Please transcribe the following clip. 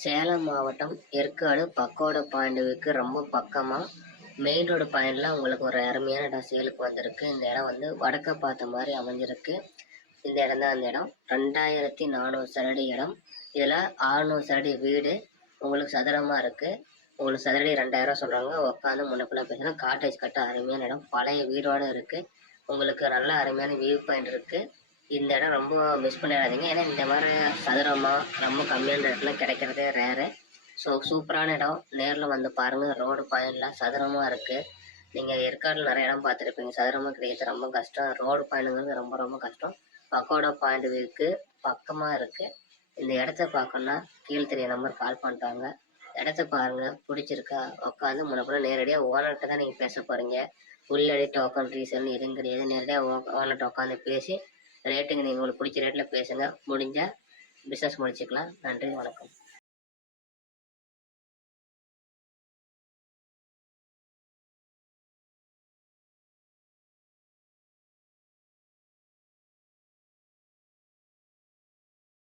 சேலம் மாவட்டம் ஏற்காடு பக்கோடா பாயிண்ட்டுக்கு ரொம்ப பக்கமாக மெயின் ரோடு பாயிண்டில் உங்களுக்கு ஒரு அருமையான இடம் சேலுக்கு வந்திருக்கு. இந்த இடம் வந்து வடக்க பார்த்த மாதிரி அமைஞ்சிருக்கு. இந்த இடம் தான் அந்த இடம். 2400 சதுரடி இடம். இதில் 600 சதுரடி வீடு உங்களுக்கு சதுரமாக இருக்குது. உங்களுக்கு சதுரடி 2000 சொல்கிறாங்க. உட்காந்து முன்னப்பிள்ள பேசுகிறேன். காட்டேஜ் கட்ட அருமையான இடம். பழைய வீடோடு இருக்குது. உங்களுக்கு நல்ல அருமையான வியூ பாயிண்ட் இருக்குது. இந்த இடம் ரொம்ப மிஸ் பண்ணிடாதீங்க. ஏன்னா இந்த மாதிரி சதுரமாக ரொம்ப கம்மியான இடத்துல கிடைக்கிறதே ரேரு. ஸோ சூப்பரான இடம். நேரில் வந்து பாருங்கள். ரோடு பாயிண்ட்லாம் சதுரமாக இருக்குது. நீங்கள் ஏற்காடில் நிறைய இடம் பார்த்துருப்பீங்க. சதுரமாக கிடைக்கிறது ரொம்ப கஷ்டம். ரோடு பாயிண்ட்டுங்கிறது ரொம்ப ரொம்ப கஷ்டம். பக்கோடா பாயிண்ட்டுக்கு பக்கமாக இருக்குது. இந்த இடத்த பார்க்கணுன்னா கீழே தெரிய நம்பர் கால் பண்ணிட்டாங்க. இடத்த பாருங்கள். பிடிச்சிருக்கா உட்காந்து முன்னப்பட நேரடியாக ஓனர்கிட்ட தான் நீங்கள் பேச போகிறீங்க. உள்ளடி டோக்கன் ரீசன் எதுவும் கிடையாது. நேரடியாக ஓனர்கிட்ட உட்காந்து பேசி ரேட்டுங்க நீங்கள் உங்களுக்கு பிடிச்ச ரேட்டில் பேசுங்க. முடிஞ்சால் பிஸ்னஸ் முடிச்சுக்கலாம். நன்றி, வணக்கம்.